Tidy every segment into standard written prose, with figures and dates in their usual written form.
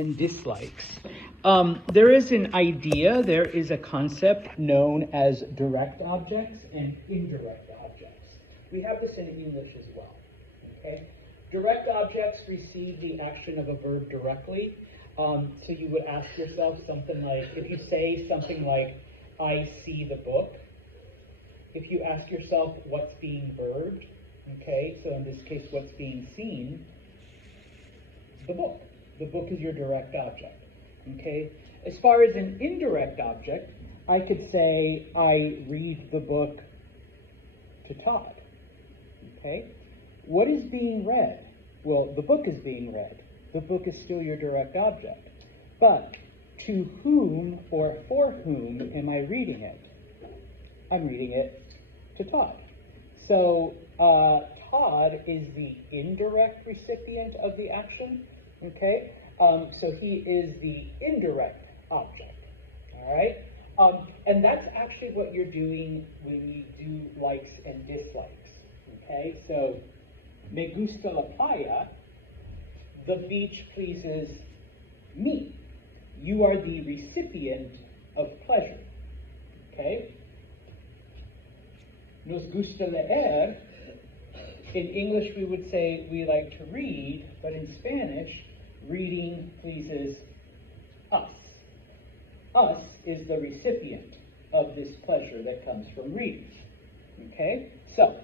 and dislikes. There is an idea, there is a concept known as direct objects and indirect objects. We have this in English as well. Okay? Direct objects receive the action of a verb directly. So you would ask yourself something like, if you say something like, I see the book, if you ask yourself what's being verbed, okay, so in this case what's being seen, the book. The book is your direct object, okay? As far as an indirect object, I could say, I read the book to Todd, okay? What is being read? Well, the book is being read. The book is still your direct object. But to whom or for whom am I reading it? I'm reading it to Todd. So Todd is the indirect recipient of the action, okay? So he is the indirect object, all right? And that's actually what you're doing when you do likes and dislikes, okay? So, me gusta la playa, the beach pleases me. You are the recipient of pleasure, okay? Nos gusta leer, in English we would say we like to read, but in Spanish, reading pleases us. Us is the recipient of this pleasure that comes from reading. Okay? So,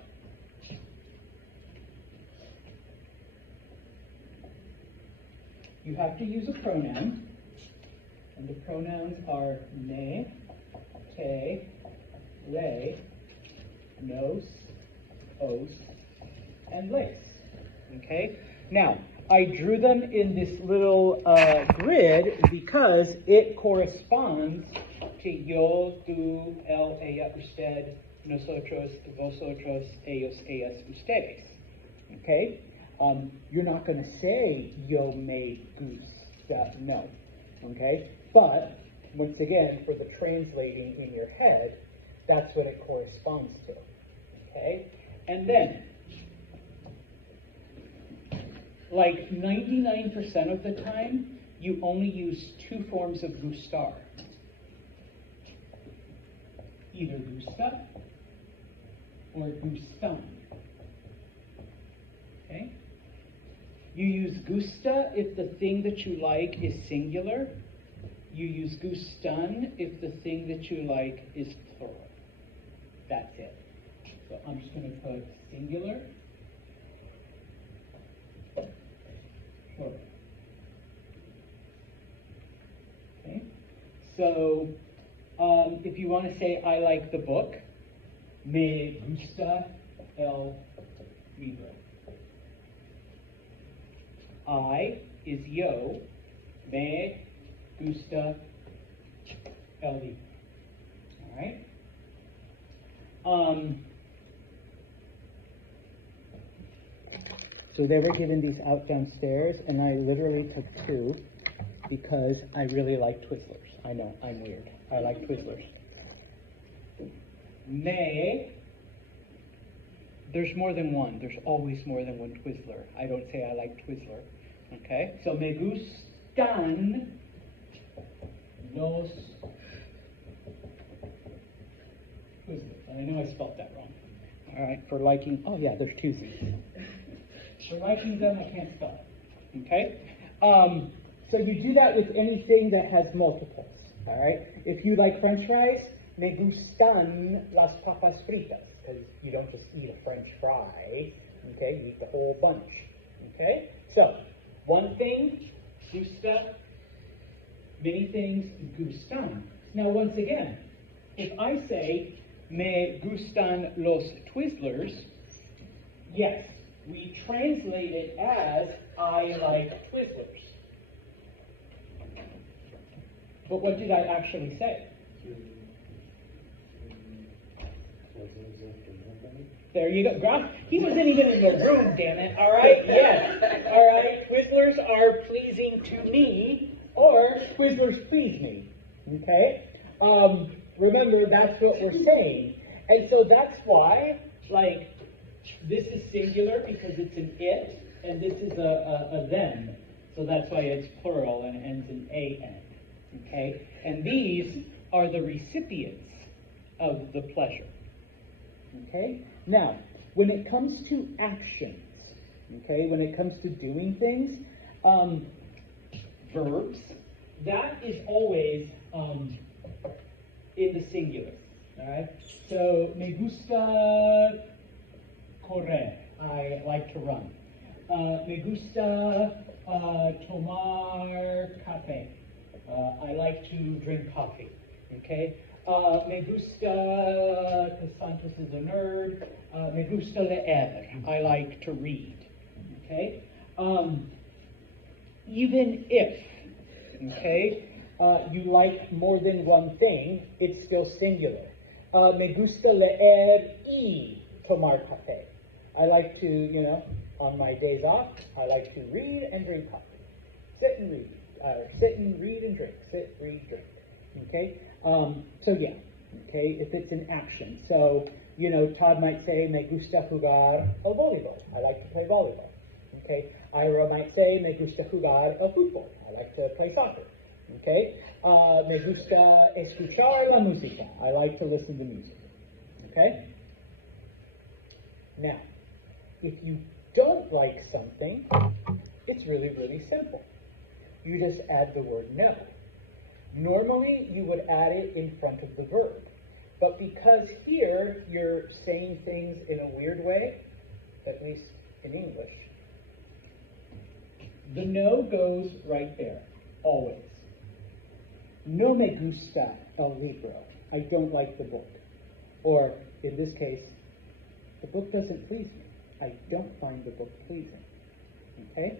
you have to use a pronoun, and the pronouns are me, te, le, nos, os, and les. Okay? Now, I drew them in this little grid because it corresponds to yo, tú, él, ella, usted, nosotros, vosotros, ellos, ellas, ustedes. Okay? You're not going to say yo, me, gusta, no. Okay? But, once again, for the translating in your head, that's what it corresponds to. Okay? And then, like 99% of the time, you only use two forms of gustar. Either gusta or gustan. Okay? You use gusta if the thing that you like is singular. You use gustan if the thing that you like is plural. That's it. So I'm just going to put singular. Okay, so if you want to say I like the book, me gusta el libro. I is yo, me gusta el libro. All right. So they were given these out downstairs, and I literally took two because I really like Twizzlers. I know, I'm weird. I like Twizzlers. Me, there's more than one. There's always more than one Twizzler. I don't say I like Twizzler. Okay? So me gustan los Twizzlers. And I know I spelled that wrong. All right, for liking, oh yeah, there's two Z's. For liking them, I can't spell it. Okay? So you do that with anything that has multiples. All right? If you like French fries, me gustan las papas fritas, because you don't just eat a French fry. Okay? You eat the whole bunch. Okay? So, one thing, gusta. Many things, gustan. Now, once again, if I say me gustan los Twizzlers, yes, we translate it as I like Twizzlers. But what did I actually say? There you go. Graf, he wasn't even in the room, damn it. All right, yes. All right, Twizzlers are pleasing to me, or Twizzlers please me. Okay? Remember, that's what we're saying. And so that's why, like, this is singular because it's an it, and this is a them. So that's why it's plural and ends in an. Okay? And these are the recipients of the pleasure. Okay? Now, when it comes to actions, okay, when it comes to doing things, verbs, that is always in the singular. All right? So, me gusta correr. I like to run. Me gusta tomar café. I like to drink coffee. Okay? Me gusta, because Santos is a nerd, me gusta leer. I like to read. Okay? Even if, okay, you like more than one thing, it's still singular. Me gusta leer y tomar café. I like to, on my days off, I like to read and drink coffee. Sit and read. Sit and read and drink. Sit, read, drink. Okay? So yeah, okay, if it's an action. So, Todd might say, me gusta jugar el voleibol. I like to play volleyball. Okay? Ira might say, me gusta jugar el fútbol. I like to play soccer. Okay? Me gusta escuchar la música. I like to listen to music. Okay? Now, if you don't like something, it's really, really simple. You just add the word no. Normally, you would add it in front of the verb. But because here you're saying things in a weird way, at least in English, the no goes right there, always. No me gusta el libro. I don't like the book. Or, in this case, the book doesn't please me. I don't find the book pleasing. Okay?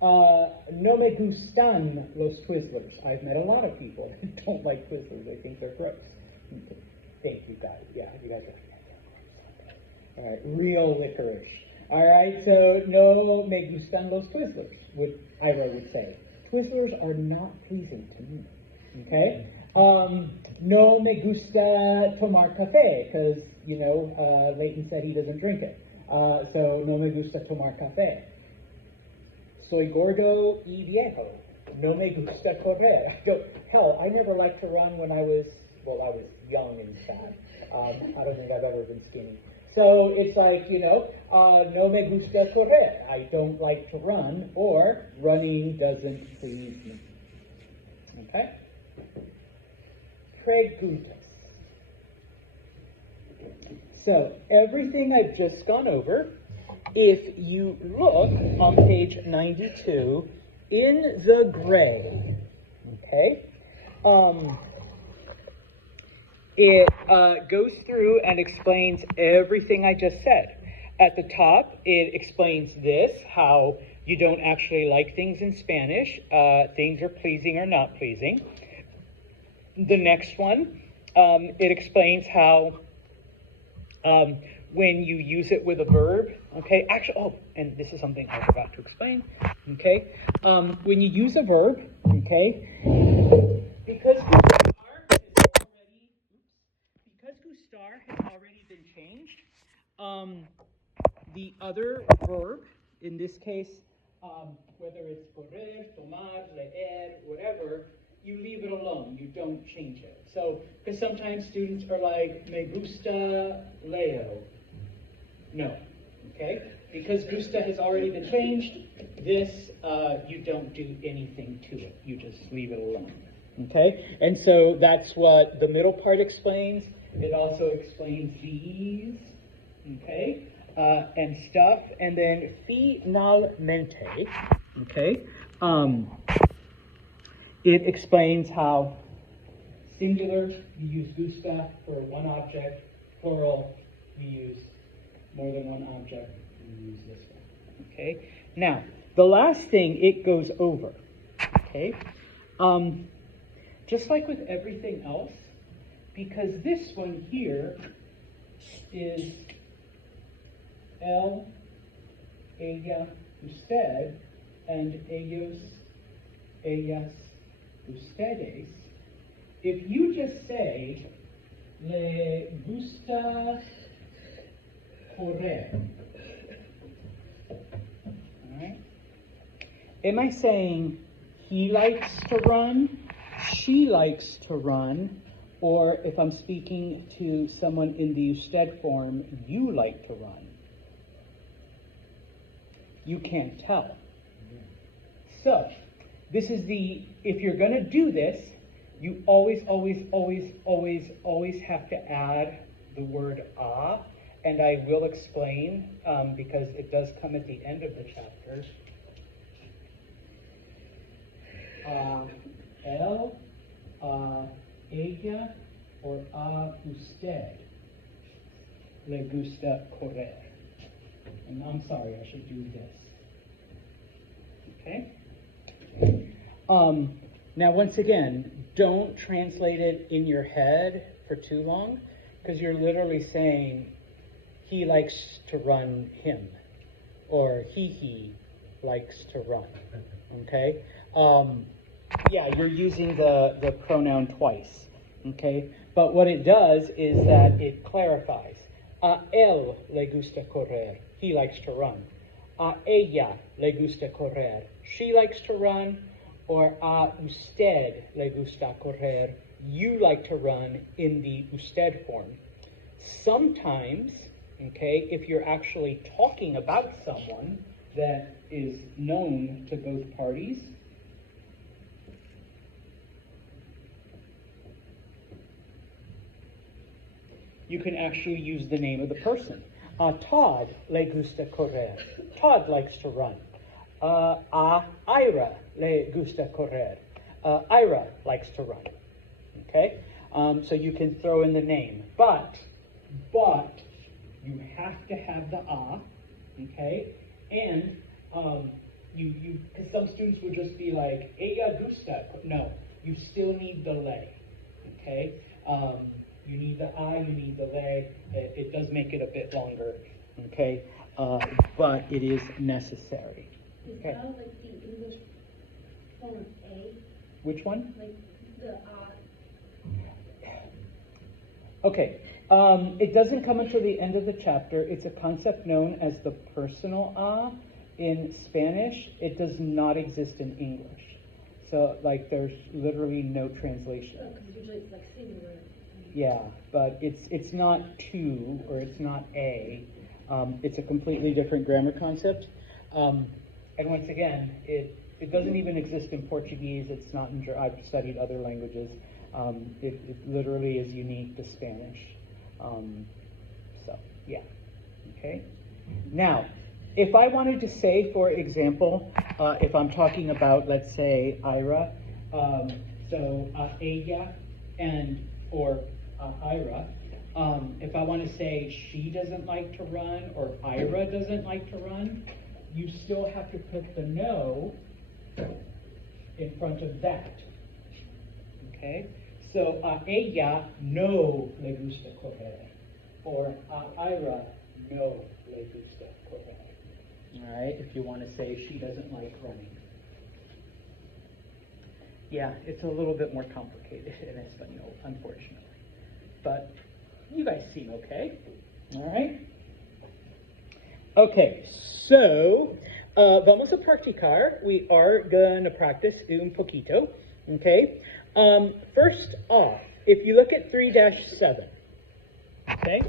No me gustan los Twizzlers. I've met a lot of people that don't like Twizzlers. They think they're gross. Thank you guys. Yeah, you guys are. All right, real licorice. All right, so no me gustan los Twizzlers, Ira would say. Twizzlers are not pleasing to me. Okay? No me gusta tomar café, because, Leighton said he doesn't drink it. So no me gusta tomar café. Soy gordo y viejo. No me gusta correr. Hell, I never liked to run when I was young and fat. I don't think I've ever been skinny. So it's like, no me gusta correr. I don't like to run, or running doesn't please me. Okay? Preguntas. So everything I've just gone over, if you look on page 92 in the gray, okay, it goes through and explains everything I just said. At the top, it explains this, how you don't actually like things in Spanish. Things are pleasing or not pleasing. The next one, it explains how when you use it with a verb, okay, and this is something I forgot to explain, okay, when you use a verb, okay, because gustar has already been changed, the other verb, in this case, whether it's correr, tomar, leer, whatever, you leave it alone. You don't change it. So, because sometimes students are like, me gusta leo. No. Okay? Because gusta has already been changed, this, you don't do anything to it. You just leave it alone. Okay? And so that's what the middle part explains. It also explains these. Okay? And stuff. And then finalmente. Okay? It explains how singular, you use gusta for one object, plural, you use more than one object, you use this one. Okay? Now, the last thing it goes over, okay? Just like with everything else, because this one here is él, ella, usted, and ellos, ellas, ustedes, if you just say, le gusta correr, all right? Am I saying he likes to run, she likes to run, or if I'm speaking to someone in the usted form, you like to run? You can't tell. So, this is if you're going to do this, you always have to add the word "a," and I will explain because it does come at the end of the chapter. Él, ella, or a usted le gusta correr. And I'm sorry, I should do this. Okay? Now, once again, don't translate it in your head for too long, because you're literally saying he likes to run him, or he likes to run. Okay? Yeah, you're using the pronoun twice. Okay? But what it does is that it clarifies. A él le gusta correr. He likes to run. A ella le gusta correr. She likes to run. Or a usted le gusta correr. You like to run in the usted form. Sometimes, okay, if you're actually talking about someone that is known to both parties, you can actually use the name of the person. Todd le gusta correr. Todd likes to run. Ira le gusta correr. Ira likes to run. Okay? So you can throw in the name. But you have to have the a, okay? And because some students would just be like, ella gusta. No, you still need the le, okay? You need the I, you need the le. It does make it a bit longer, okay? But it is necessary. Okay. Is that like the English form of A? Which one? Like the Okay. It doesn't come until the end of the chapter. It's a concept known as the personal a in Spanish. It does not exist in English. So, like, there's literally no translation. because usually it's like singular. Yeah, but it's not to, or it's not a. It's a completely different grammar concept. And once again, it doesn't even exist in Portuguese. It's not in. I've studied other languages. It literally is unique to Spanish. So yeah, okay. Now, if I wanted to say, for example, if I'm talking about, let's say, Ira, so ella or Ira. If I want to say she doesn't like to run or Ira doesn't like to run, you still have to put the no in front of that. Okay? So ella no le gusta correr, or Ira no le gusta correr. All right? If you want to say she doesn't like running. Yeah, it's a little bit more complicated in Espanol, unfortunately. But you guys seem okay. All right? Okay, so vamos a practicar. We are going to practice un poquito. Okay? First off, if you look at 3-7, okay?